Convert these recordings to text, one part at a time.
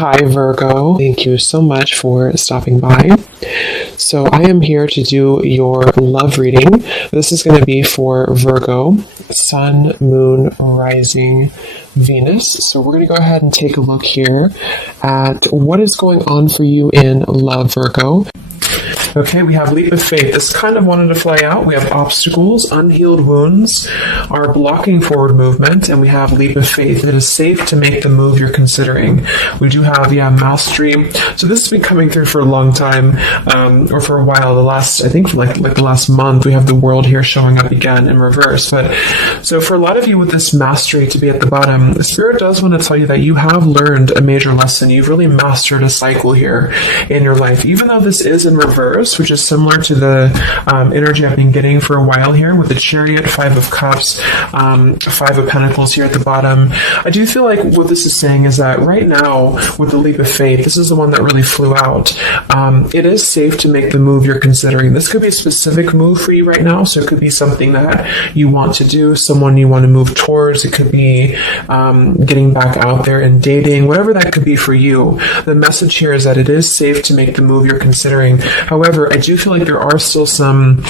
Hi, Virgo. Thank you so much for stopping by. So I am here to do your love reading. This is going to be for Virgo, Sun, Moon, Rising, Venus. So we're going to go ahead and take a look here at what is going on for you in love, Virgo. Okay, we have leap of faith. This kind of wanted to fly out. We have obstacles, unhealed wounds are blocking forward movement, and we have leap of faith. It is safe to make the move you're considering. We do have, mastery. So this has been coming through for a long time, or for a while. I think for like the last month, we have the world here showing up again in reverse. But so for a lot of you with this mastery to be at the bottom, the Spirit does want to tell you that you have learned a major lesson. You've really mastered a cycle here in your life, even though this is in reverse, which is similar to the energy I've been getting for a while here with the Chariot, Five of Cups, Five of Pentacles here at the bottom. I do feel like what this is saying is that right now with the leap of faith, this is the one that really flew out. It is safe to make the move you're considering. This could be a specific move for you right now, so it could be something that you want to do, someone you want to move towards. It could be getting back out there and dating, whatever that could be for you. The message here is that it is safe to make the move you're considering. However, I do feel like there are still some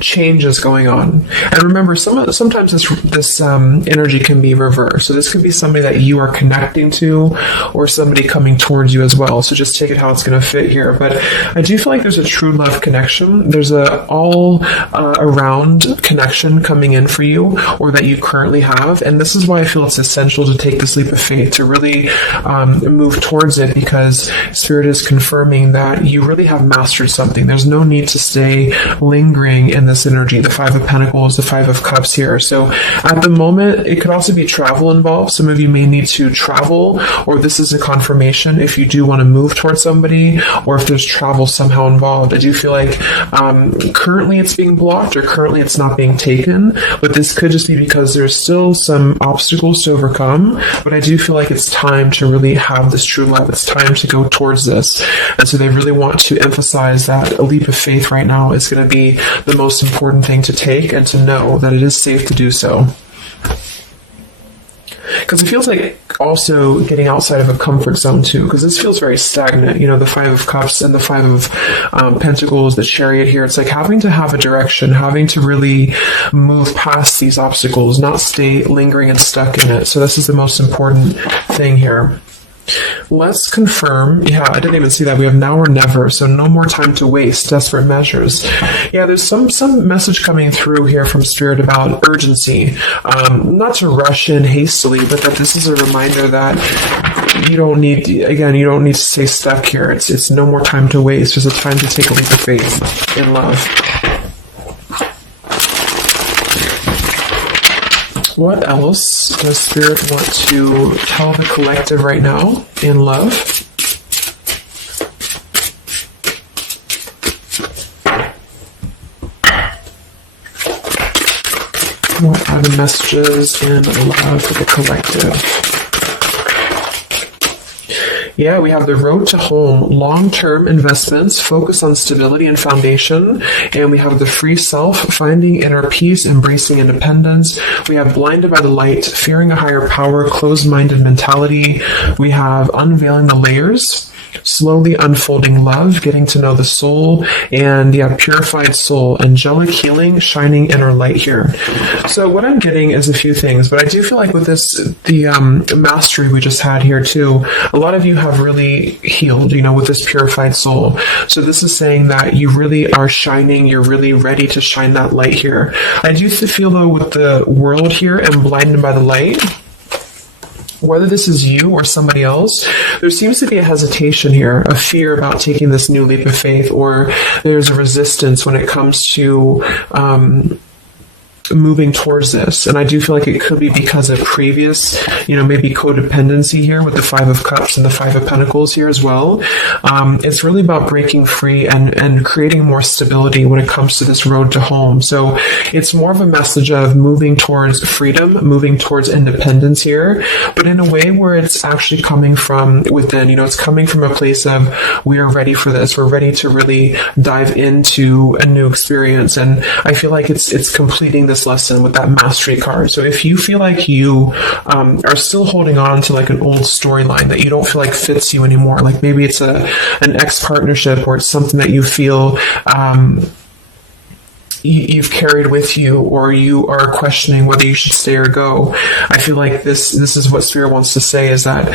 changes going on. And remember, sometimes this energy can be reversed. So this could be somebody that you are connecting to or somebody coming towards you as well. So just take it how it's going to fit here. But I do feel like there's a true love connection. There's a all around connection coming in for you, or that you currently have. And this is why I feel it's essential to take this leap of faith, to really move towards it, because Spirit is confirming that you really have mastered something. There's no need to stay lingering in this energy, the Five of Pentacles, the Five of Cups here. So at the moment, it could also be travel involved. Some of you may need to travel, or this is a confirmation if you do want to move towards somebody, or if there's travel somehow involved. I do feel like currently it's being blocked, or currently it's not being taken, but this could just be because there's still some obstacles to overcome. But I do feel like it's time to really have this true love. It's time to go towards this. And so they really want to emphasize that a leap of faith right now is going to be the most important thing to take, and to know that it is safe to do so. Because it feels like also getting outside of a comfort zone too, because this feels very stagnant. The Five of Cups and the Five of Pentacles, the Chariot here. It's like having to have a direction, having to really move past these obstacles, not stay lingering and stuck in it. So this is the most important thing here. Let's confirm. I didn't even see that. We have now or never, so no more time to waste. Desperate measures. There's some message coming through here from Spirit about urgency. Not to rush in hastily, but that this is a reminder that you don't need to stay stuck here. It's no more time to waste. It's a time to take a leap of faith in love. What else does Spirit want to tell the collective right now in love? What are the messages in love for the collective? We have the road to home, long-term investments, focus on stability and foundation. And we have the free self, finding inner peace, embracing independence. We have blinded by the light, fearing a higher power, closed-minded mentality. We have unveiling the layers, slowly unfolding love, getting to know the soul, and purified soul, angelic healing, shining inner light here. So what I'm getting is a few things, but I do feel like with this, the mastery we just had here too, a lot of you have really healed, with this purified soul. So this is saying that you really are shining, you're really ready to shine that light here. I do feel though with the world here and blinded by the light, whether this is you or somebody else, there seems to be a hesitation here, a fear about taking this new leap of faith, or there's a resistance when it comes to moving towards this. And I do feel like it could be because of previous, maybe codependency here with the Five of Cups and the Five of Pentacles here as well. It's really about breaking free and creating more stability when it comes to this road to home. So it's more of a message of moving towards freedom, moving towards independence here, but in a way where it's actually coming from within. It's coming from a place of, we are ready for this. We're ready to really dive into a new experience. And I feel like it's completing this lesson with that mastery card. So if you feel like you are still holding on to like an old storyline that you don't feel like fits you anymore, like maybe it's an ex partnership, or it's something that you feel you've carried with you, or you are questioning whether you should stay or go. I feel like this is what Spirit wants to say, is that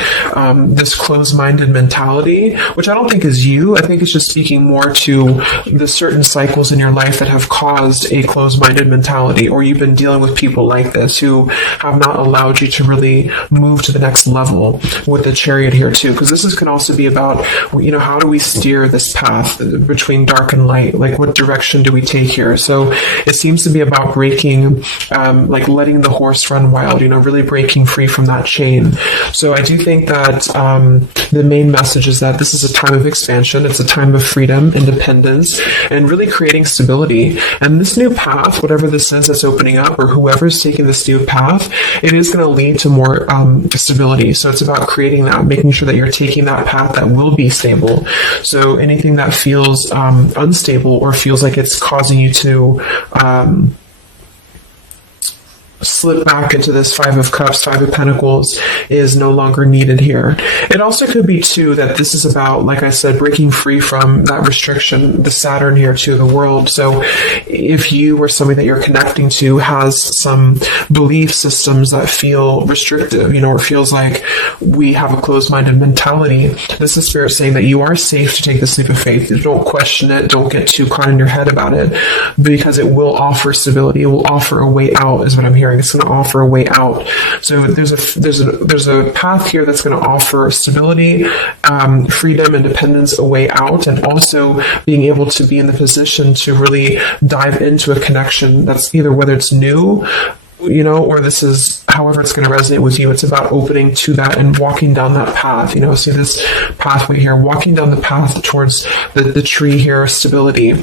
this closed-minded mentality, which I don't think is you, I think it's just speaking more to the certain cycles in your life that have caused a closed-minded mentality, or you've been dealing with people like this who have not allowed you to really move to the next level with the Chariot here too, because this can also be about, how do we steer this path between dark and light? Like, what direction do we take here? So it seems to be about breaking, like letting the horse run wild, really breaking free from that chain. So I do think that the main message is that this is a time of expansion. It's a time of freedom, independence, and really creating stability. And this new path, whatever this is that's opening up, or whoever's taking this new path, it is going to lead to more stability. So it's about creating that, making sure that you're taking that path that will be stable. So anything that feels unstable, or feels like it's causing you to slip back into this Five of Cups, Five of Pentacles, is no longer needed here. It also could be too that this is about, like I said, breaking free from that restriction, the Saturn here to the world. So if you or somebody that you're connecting to has some belief systems that feel restrictive, or feels like we have a closed-minded mentality, this is Spirit saying that you are safe to take this leap of faith. Don't question it. Don't get too caught in your head about it, because it will offer stability. It will offer a way out, is what I'm hearing. It's going to offer a way out. So there's a path here that's going to offer stability, freedom, independence, a way out, and also being able to be in the position to really dive into a connection that's either, whether it's new, or this is however it's going to resonate with you. It's about opening to that and walking down that path. See this pathway here, walking down the path towards the tree here, stability.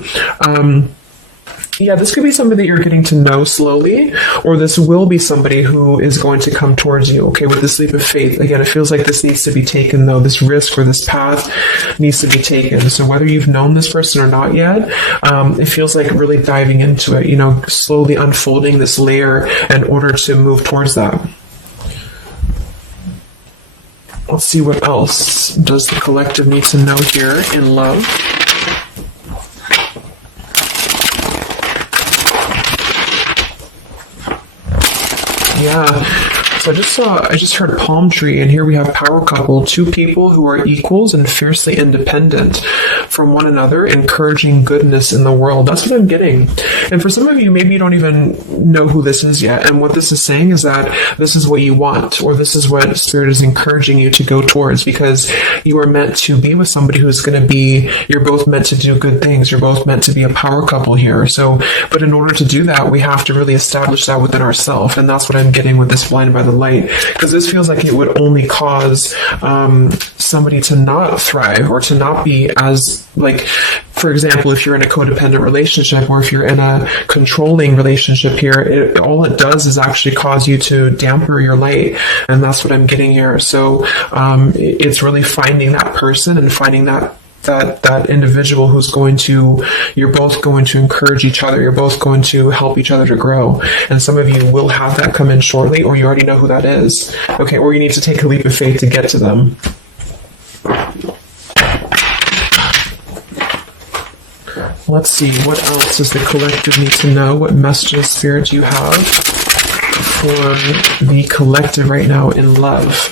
Yeah, this could be somebody that you're getting to know slowly, or this will be somebody who is going to come towards you, okay, with this leap of faith. Again, it feels like this needs to be taken, though. This risk or this path needs to be taken. So whether you've known this person or not yet, it feels like really diving into it, slowly unfolding this layer in order to move towards that. Let's see what else does the collective need to know here in love. Yeah, so I just heard palm tree, and here we have power couple, two people who are equals and fiercely independent from one another, encouraging goodness in the world. That's what I'm getting. And for some of you, maybe you don't even know who this is yet. And what this is saying is that this is what you want, or this is what Spirit is encouraging you to go towards, because you are meant to be with somebody who's going to be, you're both meant to do good things. You're both meant to be a power couple here. So, but in order to do that, we have to really establish that within ourselves. And that's what I'm getting with this Blinded by the Light, because this feels like it would only cause somebody to not thrive, or to not be as, like, for example, if you're in a codependent relationship, or if you're in a controlling relationship here, all it does is actually cause you to damper your light. And that's what I'm getting here. So it's really finding that person and finding that individual who's you're both going to encourage each other. You're both going to help each other to grow. And some of you will have that come in shortly, or you already know who that is. Okay, or you need to take a leap of faith to get to them. Let's see, what else does the collective need to know? What messages, Spirit, do you have for the collective right now in love?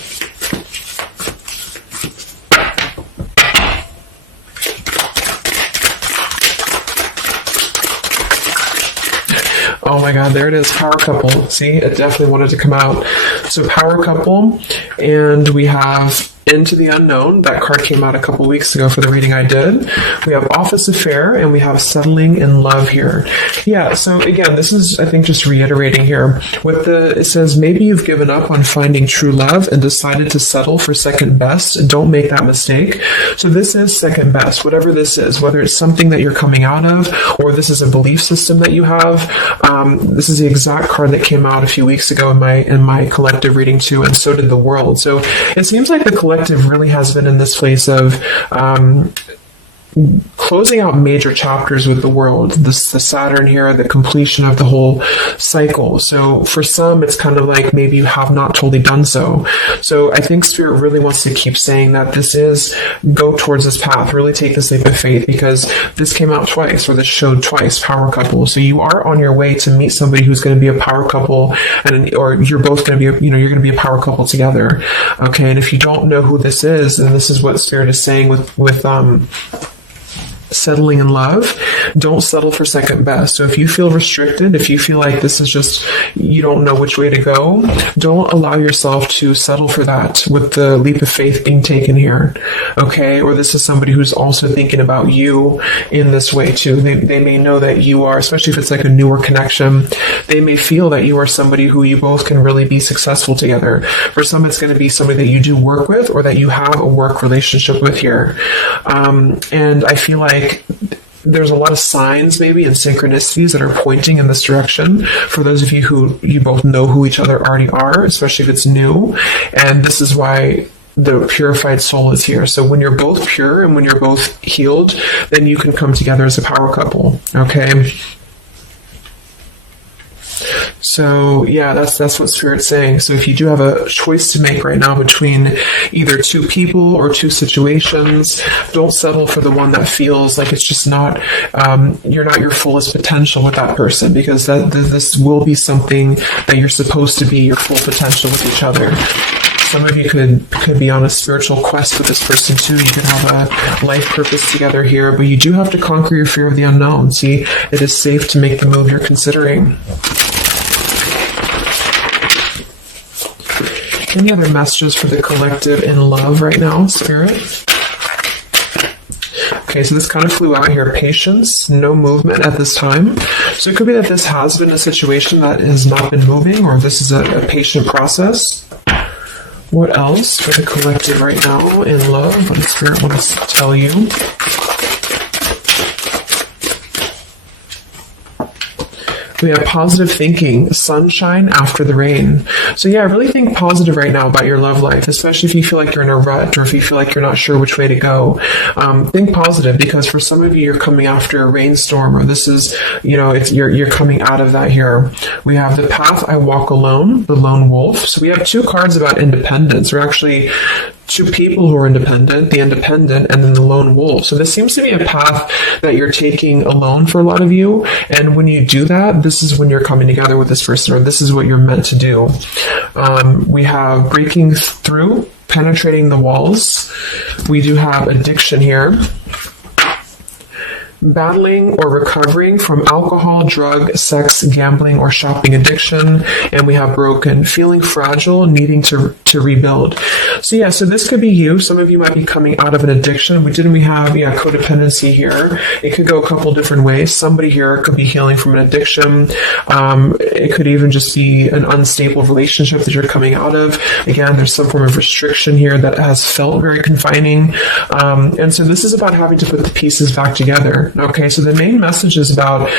Oh my God, there it is, power couple. See, it definitely wanted to come out. So power couple, and we have Into the Unknown. That card came out a couple weeks ago for the reading I did. We have Office Affair, and we have Settling in Love here. Yeah, so again, this is, I think, just reiterating here. It says, maybe you've given up on finding true love and decided to settle for second best. Don't make that mistake. So this is second best, whatever this is, whether it's something that you're coming out of, or this is a belief system that you have. This is the exact card that came out a few weeks ago in my collective reading too, and so did the world. So it seems like the collective really has been in this place of closing out major chapters with the world. This the Saturn here, the completion of the whole cycle. So for some, it's kind of like maybe you have not totally done so. So I think Spirit really wants to keep saying that this is, go towards this path, really take this leap of faith, because this came out twice, or this showed twice, power couple. So you are on your way to meet somebody who's going to be a power couple, and or you're both going to be, you're going to be a power couple together. Okay, and if you don't know who this is, then this is what Spirit is saying with settling in love. Don't settle for second best. So if you feel restricted, if you feel like this is just, you don't know which way to go, don't allow yourself to settle for that with the leap of faith being taken here. Okay? Or this is somebody who's also thinking about you in this way too. They may know that you are, especially if it's like a newer connection, they may feel that you are somebody who you both can really be successful together. For some, it's going to be somebody that you do work with, or that you have a work relationship with here. And I feel like there's a lot of signs maybe and synchronicities that are pointing in this direction for those of you who you both know who each other already are, especially if it's new. And this is why the purified soul is here. So when you're both pure and when you're both healed, then you can come together as a power couple. Okay? So yeah, that's what Spirit's saying. So if you do have a choice to make right now between either two people or two situations, don't settle for the one that feels like it's just not, you're not your fullest potential with that person, because this will be something that you're supposed to be your full potential with each other. Some of you could be on a spiritual quest with this person too. You could have a life purpose together here, but you do have to conquer your fear of the unknown. See, it is safe to make the move you're considering. Any other messages for the collective in love right now, Spirit? Okay, so this kind of flew out here. Patience, no movement at this time. So it could be that this has been a situation that has not been moving, or this is a patient process. What else for the collective right now in love? What does Spirit want to tell you? We have positive thinking, sunshine after the rain. So yeah, really think positive right now about your love life, especially if you feel like you're in a rut, or if you feel like you're not sure which way to go. Think positive, because for some of you, you're coming after a rainstorm, or this is, you're coming out of that here. We have the path I walk alone, the lone wolf. So we have two cards about independence, or actually two people who are independent, the independent, and then the lone wolf. So this seems to be a path that you're taking alone for a lot of you. And when you do that, this is when you're coming together with this person, or this is what you're meant to do. We have breaking through, penetrating the walls. We do have addiction here. Battling or recovering from alcohol, drug, sex, gambling, or shopping addiction. And we have broken, feeling fragile, needing to rebuild. So yeah, so this could be you. Some of you might be coming out of an addiction. We have codependency here. It could go a couple different ways. Somebody here could be healing from an addiction. It could even just be an unstable relationship that you're coming out of. Again, there's some form of restriction here that has felt very confining. And so this is about having to put the pieces back together. Okay, so the main message is about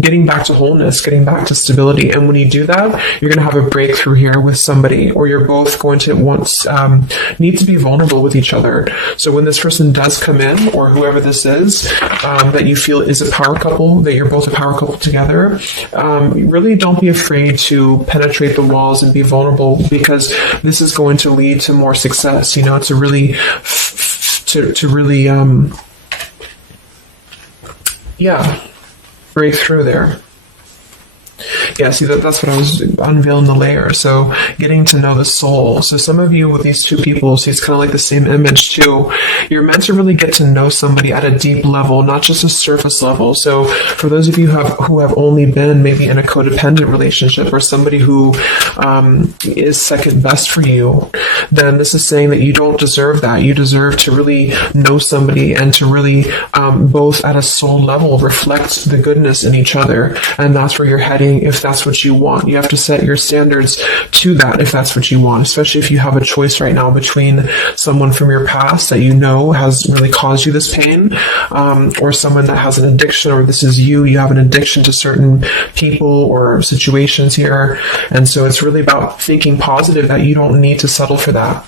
getting back to wholeness, getting back to stability. And when you do that, you're going to have a breakthrough here with somebody, or you're both going to need to be vulnerable with each other. So when this person does come in, or whoever this is, that you feel is a power couple, that you're both a power couple together, really don't be afraid to penetrate the walls and be vulnerable, because this is going to lead to more success, to really, break through there. Yeah, see, that's what I was unveiling the layer. So getting to know the soul. So some of you with these two people, see, it's kind of like the same image too. You're meant to really get to know somebody at a deep level, not just a surface level. So for those of you who have only been maybe in a codependent relationship, or somebody who is second best for you, then this is saying that you don't deserve that. You deserve to really know somebody, and to really both at a soul level reflect the goodness in each other. And that's where you're heading, if that's what you want. You have to set your standards to that if that's what you want, especially if you have a choice right now between someone from your past that has really caused you this pain, or someone that has an addiction, or this is you have an addiction to certain people or situations here. And so it's really about thinking positive, that you don't need to settle for that.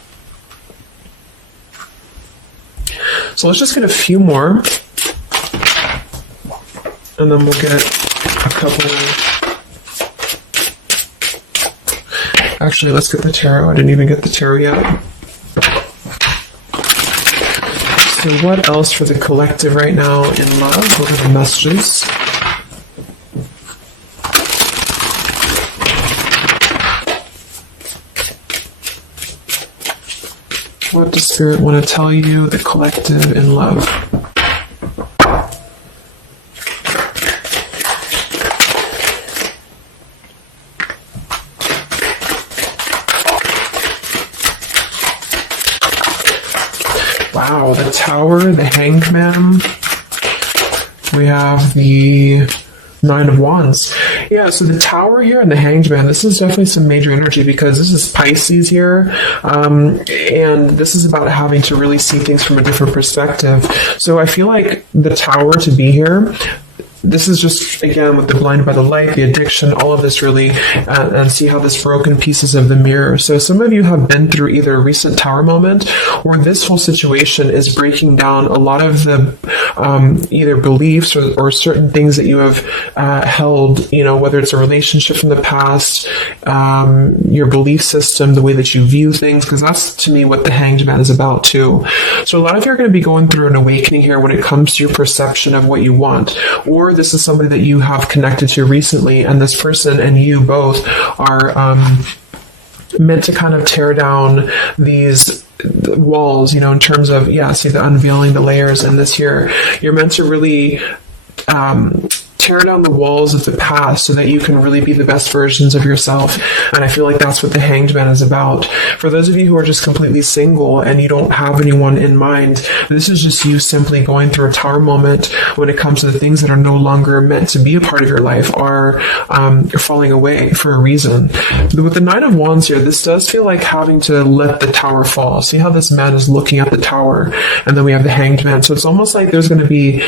So let's just get a few more And then we'll get a couple. Actually, let's get the tarot. I didn't even get the tarot yet. So what else for the collective right now in love? What are the messages? What does Spirit want to tell you, the collective in love? Wow, the Tower, the Hanged Man. We have the Nine of Wands. Yeah, so the Tower here and the Hanged Man, this is definitely some major energy because this is Pisces here, and this is about having to really see things from a different perspective. So I feel like the Tower to be here, this is just, again, with the blinded by the light, the addiction, all of this really, and see how this broken pieces of the mirror. So some of you have been through either a recent Tower moment or this whole situation is breaking down a lot of the either beliefs or certain things that you have held, you know, whether it's a relationship from the past, your belief system, the way that you view things, because that's, to me, what the Hanged Man is about, too. So a lot of you are going to be going through an awakening here when it comes to your perception of what you want, or this is somebody that you have connected to recently, and this person and you both are meant to kind of tear down these walls, you know, in terms of, yeah, see the unveiling the layers in this here. You're meant to really tear down the walls of the past so that you can really be the best versions of yourself. And I feel like that's what the Hanged Man is about. For those of you who are just completely single and you don't have anyone in mind, this is just you simply going through a Tower moment when it comes to the things that are no longer meant to be a part of your life, are falling away for a reason. With the Nine of Wands here, this does feel like having to let the Tower fall. See how this man is looking at the Tower, and then we have the Hanged Man. So it's almost like there's going to be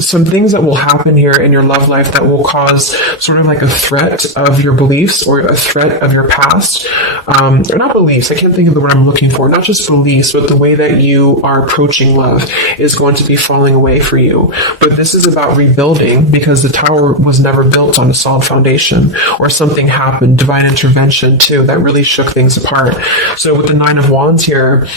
some things that will happen here in your love life that will cause sort of like a threat of your beliefs or a threat of your past. Or not beliefs, I can't think of the word I'm looking for. Not just beliefs, but the way that you are approaching love is going to be falling away for you. But this is about rebuilding, because the Tower was never built on a solid foundation, or something happened, divine intervention too, that really shook things apart. So with the Nine of Wands here,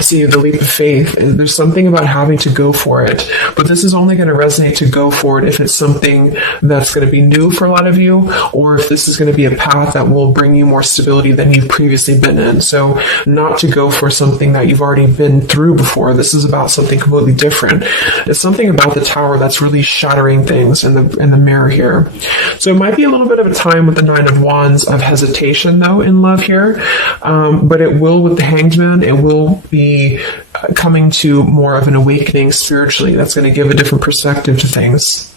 see the leap of faith, there's something about having to go for it, but this is only going to resonate to go for it if it's something that's going to be new for a lot of you, or if this is going to be a path that will bring you more stability than you've previously been in. So not to go for something that you've already been through before. This is about something completely different. It's something about the Tower that's really shattering things in the mirror here. So it might be a little bit of a time with the Nine of Wands of hesitation though in love here, but it will, with the Hanged Man, it will be coming to more of an awakening spiritually. That's going to give a different perspective to things.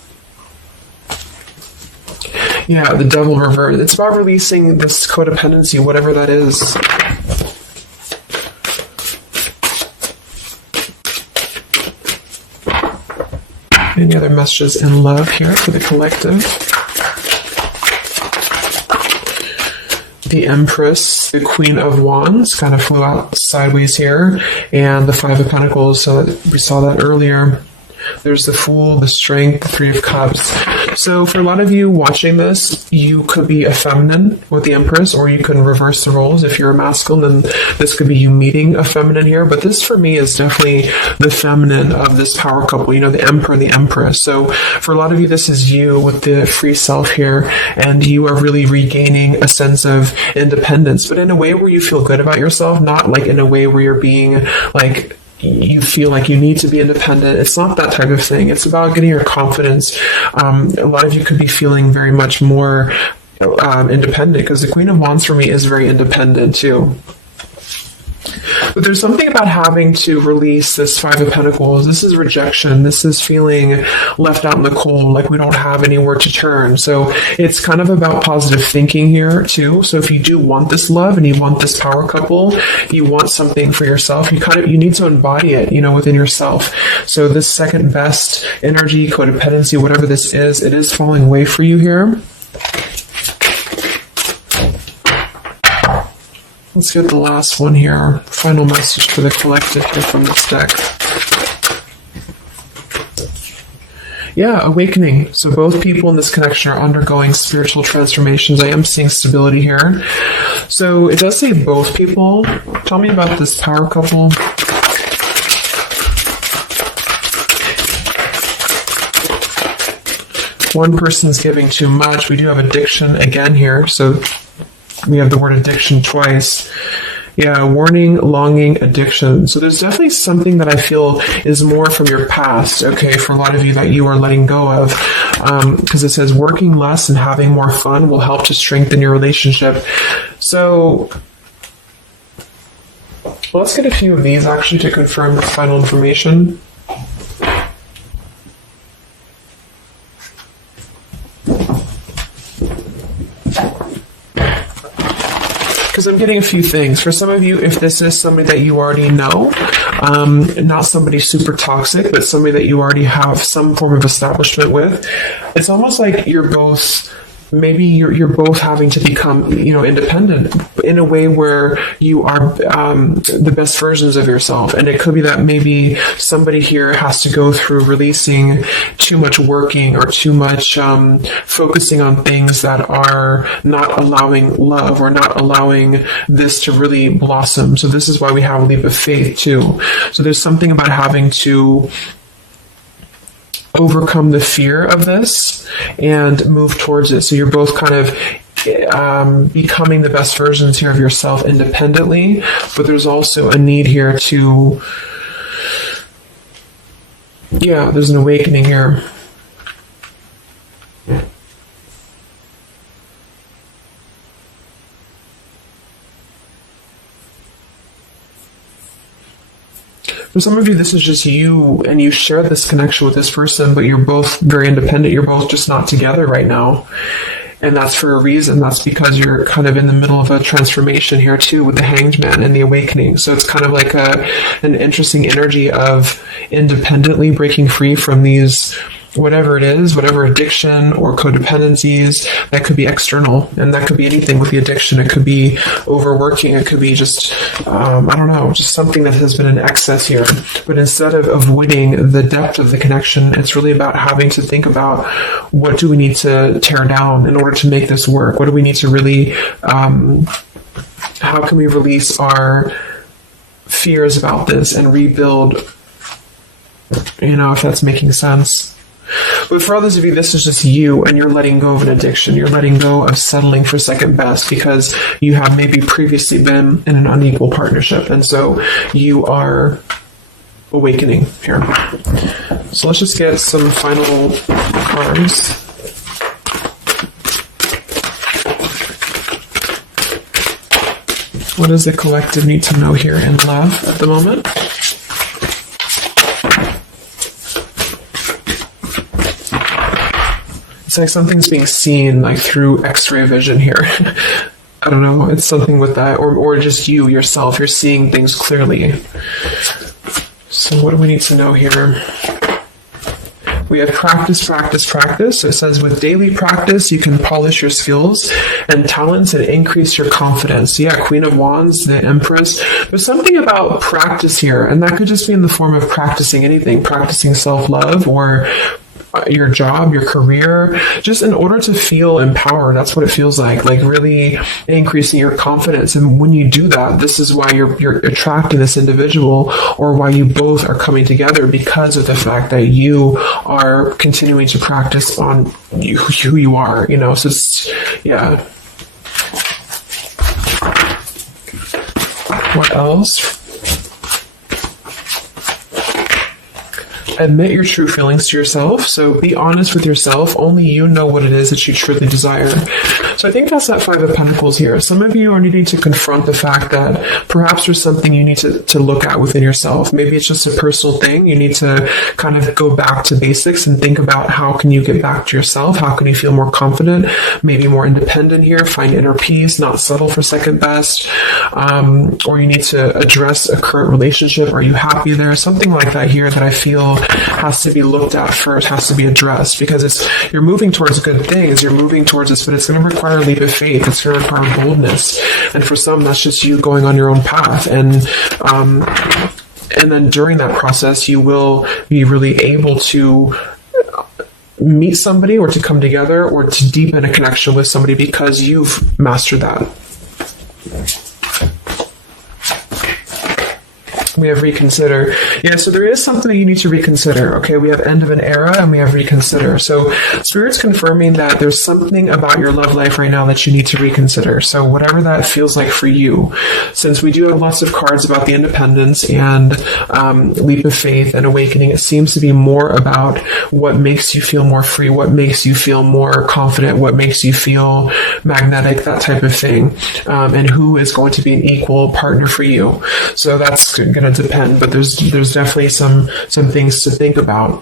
Yeah, the Devil reversed. It's about releasing this codependency, whatever that is. Any other messages in love here for the collective? The Empress, the Queen of Wands, kind of flew out sideways here, and the Five of Pentacles, so we saw that earlier. There's the Fool, the Strength, the Three of Cups. So for a lot of you watching this, you could be a feminine with the Empress, or you can reverse the roles. If you're a masculine, then this could be you meeting a feminine here. But this for me is definitely the feminine of this power couple, you know, the Emperor and the Empress. So for a lot of you, this is you with the free self here, and you are really regaining a sense of independence, but in a way where you feel good about yourself, not like in a way where you're being like, you feel like you need to be independent. It's not that type of thing. It's about getting your confidence. A lot of you could be feeling very much more independent, because the Queen of Wands for me is very independent too. But there's something about having to release this Five of Pentacles. This is rejection. This is feeling left out in the cold, like we don't have anywhere to turn. So it's kind of about positive thinking here too. So if you do want this love and you want this power couple, you want something for yourself, you need to embody it, you know, within yourself. So this second best energy, codependency, whatever this is, it is falling away for you here. Let's get the last one here. Final message for the collective here from this deck. Yeah, awakening. So both people in this connection are undergoing spiritual transformations. I am seeing stability here. So it does say both people. Tell me about this power couple. One person's giving too much. We do have addiction again here. So we have the word addiction twice. Yeah, warning, longing, addiction. So there's definitely something that I feel is more from your past, okay, for a lot of you that you are letting go of. Because it says working less and having more fun will help to strengthen your relationship. So let's get a few of these actually to confirm the final information. Because I'm getting a few things. For some of you, if this is somebody that you already know, not somebody super toxic, but somebody that you already have some form of establishment with, it's almost like you're both, maybe you're both having to become, independent in a way where you are the best versions of yourself. And it could be that maybe somebody here has to go through releasing too much working or too much focusing on things that are not allowing love or not allowing this to really blossom. So this is why we have a leap of faith too. So there's something about having to overcome the fear of this and move towards it. So you're both kind of becoming the best versions here of yourself independently, but there's also a need here to, there's an awakening here. For some of you, this is just you, and you share this connection with this person, but you're both very independent. You're both just not together right now. And that's for a reason. That's because you're kind of in the middle of a transformation here too with the Hanged Man and the awakening. So it's kind of like an interesting energy of independently breaking free from these, whatever it is, whatever addiction or codependencies, that could be external. And that could be anything with the addiction. It could be overworking. It could be just, just something that has been in excess here. But instead of avoiding the depth of the connection, it's really about having to think about what do we need to tear down in order to make this work? What do we need to really, how can we release our fears about this and rebuild, if that's making sense. But for others of you, this is just you, and you're letting go of an addiction. You're letting go of settling for second best because you have maybe previously been in an unequal partnership. And so you are awakening here. So let's just get some final cards. What does the collective need to know here in love at the moment? It's like something's being seen like through X-ray vision here. I don't know, it's something with that, or just you yourself, you're seeing things clearly. So what do we need to know here? We have practice, practice, practice. So it says with daily practice, you can polish your skills and talents and increase your confidence. Yeah, Queen of Wands, the Empress. There's something about practice here, and that could just be in the form of practicing anything, practicing self-love or your job, your career, just in order to feel empowered. That's what it feels like really increasing your confidence. And when you do that, this is why you're attracting this individual, or why you both are coming together, because of the fact that you are continuing to practice on who you are, so it's, yeah. What else? Admit your true feelings to yourself. So be honest with yourself. Only you know what it is that you truly desire. So I think that's that Five of Pentacles here. Some of you are needing to confront the fact that perhaps there's something you need to look at within yourself. Maybe it's just a personal thing. You need to kind of go back to basics and think about how can you get back to yourself? How can you feel more confident, maybe more independent here, find inner peace, not settle for second best, or you need to address a current relationship. Are you happy there? Something like that here that I feel has to be looked at first, has to be addressed, because you're moving towards good things, you're moving towards this, but it's going to require a leap of faith, it's going to require boldness, and for some that's just you going on your own path, and then during that process you will be really able to meet somebody or to come together or to deepen a connection with somebody because you've mastered that. We have reconsider. Yeah, so there is something that you need to reconsider. Okay, we have end of an era and we have reconsider. So Spirit's confirming that there's something about your love life right now that you need to reconsider. So whatever that feels like for you, since we do have lots of cards about the independence and leap of faith and awakening, it seems to be more about what makes you feel more free, what makes you feel more confident, what makes you feel magnetic, that type of thing, and who is going to be an equal partner for you. So that's going to depend, but there's definitely some things to think about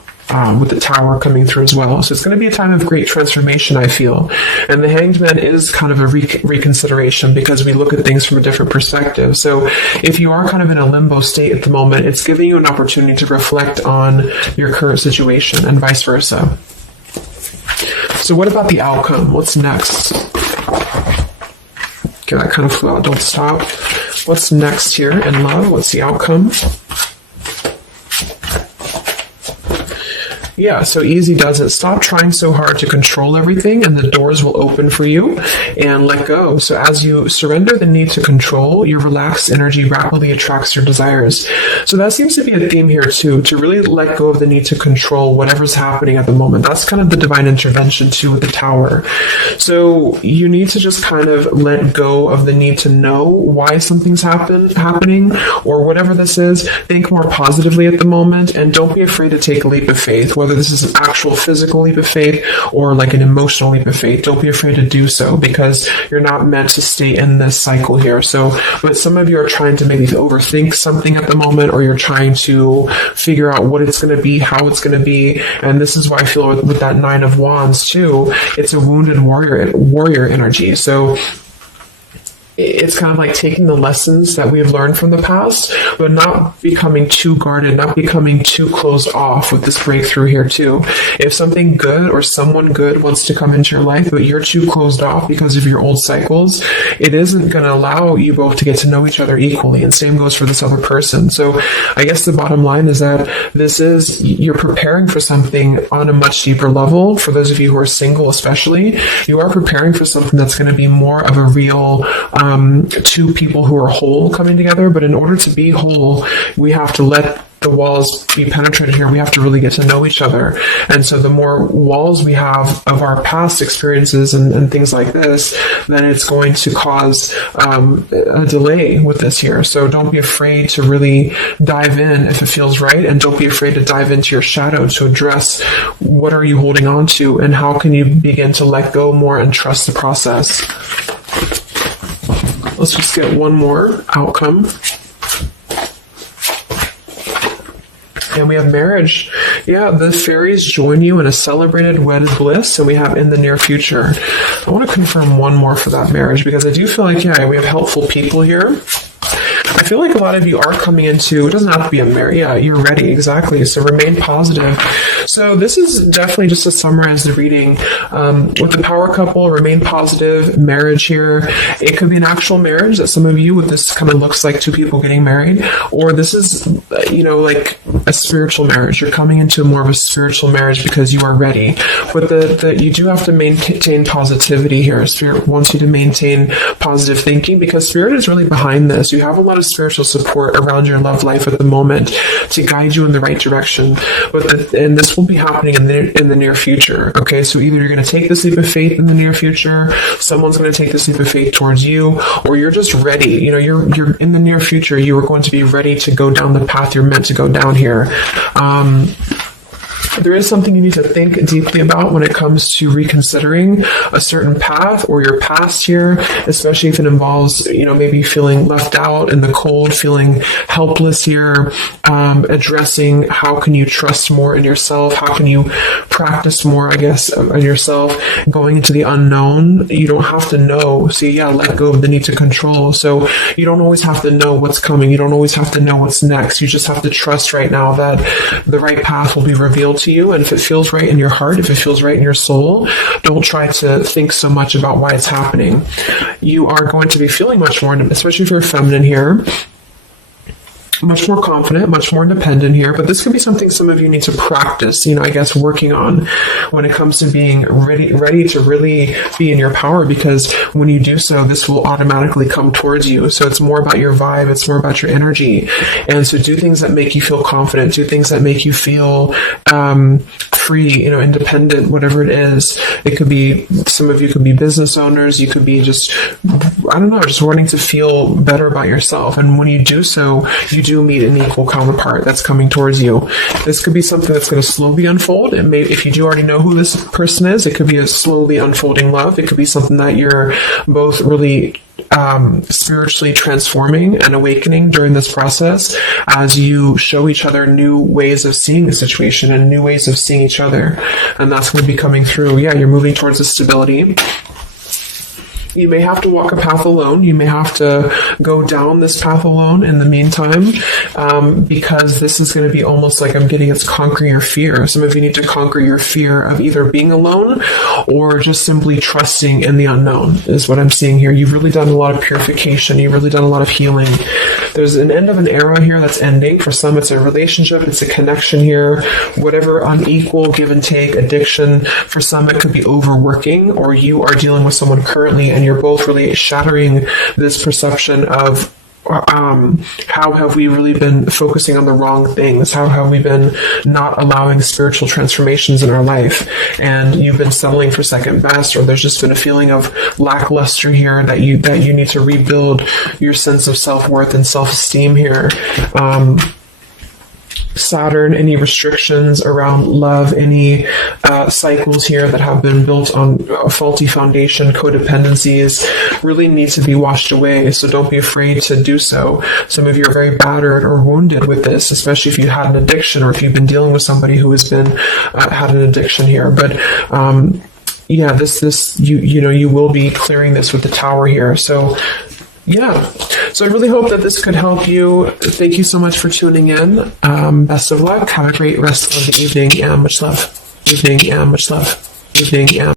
with the Tower coming through as well. So it's going to be a time of great transformation, I feel. And the Hanged Man is kind of a reconsideration because we look at things from a different perspective. So if you are kind of in a limbo state at the moment, it's giving you an opportunity to reflect on your current situation and vice versa. So what about the outcome? What's next? Okay, that kind of flew out. Don't stop. What's next here in love? What's the outcome? Yeah, so easy does it. Stop trying so hard to control everything and the doors will open for you, and let go. So as you surrender the need to control, your relaxed energy rapidly attracts your desires. So that seems to be a theme here too, to really let go of the need to control whatever's happening at the moment. That's kind of the divine intervention too with the Tower. So you need to just kind of let go of the need to know why something's happening or whatever this is. Think more positively at the moment and don't be afraid to take a leap of faith. Whether this is an actual physical leap of faith or like an emotional leap of faith, don't be afraid to do so because you're not meant to stay in this cycle here. So, but some of you are trying to maybe overthink something at the moment, or you're trying to figure out what it's going to be, how it's going to be. And this is why I feel with that Nine of Wands too, it's a wounded warrior energy. So it's kind of like taking the lessons that we've learned from the past, but not becoming too guarded, not becoming too closed off with this breakthrough here too. If something good or someone good wants to come into your life, but you're too closed off because of your old cycles, it isn't going to allow you both to get to know each other equally. And same goes for this other person. So I guess the bottom line is that you're preparing for something on a much deeper level. For those of you who are single especially, you are preparing for something that's going to be more of a real two people who are whole coming together. But in order to be whole, we have to let the walls be penetrated here. We have to really get to know each other. And so the more walls we have of our past experiences and things like this, then it's going to cause a delay with this here. So don't be afraid to really dive in if it feels right. And don't be afraid to dive into your shadow to address what are you holding on to and how can you begin to let go more and trust the process. Let's just get one more outcome. And we have marriage. Yeah, the fairies join you in a celebrated wedded bliss, and we have in the near future. I want to confirm one more for that marriage because I do feel like, yeah, we have helpful people here. I feel like a lot of you are coming into, it doesn't have to be a marriage. Yeah, you're ready. Exactly. So remain positive. So this is definitely just to summarize the reading. With the power couple, remain positive, marriage here. It could be an actual marriage that some of you, with this kind of looks like two people getting married, or this is, like a spiritual marriage. You're coming into more of a spiritual marriage because you are ready. But you do have to maintain positivity here. Spirit wants you to maintain positive thinking because Spirit is really behind this. You have a lot of spiritual support around your love life at the moment to guide you in the right direction. And this will be happening in the near future. Okay, so either you're going to take this leap of faith in the near future, someone's going to take this leap of faith towards you, or you're just ready. You're in the near future. You are going to be ready to go down the path you're meant to go down here. There is something you need to think deeply about when it comes to reconsidering a certain path or your past here, especially if it involves, maybe feeling left out in the cold, feeling helpless here, addressing how can you trust more in yourself, how can you practice more, I guess, on yourself, going into the unknown. You don't have to know. Let go of the need to control. So you don't always have to know what's coming. You don't always have to know what's next. You just have to trust right now that the right path will be revealed to you. And if it feels right in your heart, if it feels right in your soul, don't try to think so much about why it's happening. You are going to be feeling much more, especially if you're feminine here, much more confident, much more independent here, but this could be something some of you need to practice, I guess, working on when it comes to being ready to really be in your power, because when you do so, this will automatically come towards you. So it's more about your vibe, it's more about your energy. And so do things that make you feel confident, do things that make you feel free, independent, whatever it is. It could be, some of you could be business owners, you could be just wanting to feel better about yourself. And when you do so, you do meet an equal counterpart that's coming towards you. This could be something that's going to slowly unfold. It may, if you do already know who this person is, it could be a slowly unfolding love. It could be something that you're both really spiritually transforming and awakening during this process as you show each other new ways of seeing the situation and new ways of seeing each other. And that's going to be coming through. Yeah, you're moving towards a stability. You may have to walk a path alone. You may have to go down this path alone in the meantime, because this is going to be almost like, I'm getting, it's conquering your fear. Some of you need to conquer your fear of either being alone or just simply trusting in the unknown, is what I'm seeing here. You've really done a lot of purification. You've really done a lot of healing. There's an end of an era here that's ending. For some, it's a relationship. It's a connection here. Whatever unequal give and take, addiction. For some, it could be overworking, or you are dealing with someone currently and you're both really shattering this perception of how have we really been focusing on the wrong things? How have we been not allowing spiritual transformations in our life? And you've been settling for second best, or there's just been a feeling of lackluster here that you need to rebuild your sense of self-worth and self-esteem here. Saturn, any restrictions around love, any cycles here that have been built on a faulty foundation, codependencies, really need to be washed away. So don't be afraid to do so. Some of you are very battered or wounded with this, especially if you had an addiction or if you've been dealing with somebody who has been had an addiction here. But yeah, this you will be clearing this with the Tower here. So yeah, so I really hope that this could help you. Thank you so much for tuning in. Best of luck. Have a great rest of the evening, and much love. Evening, and much love. Evening, and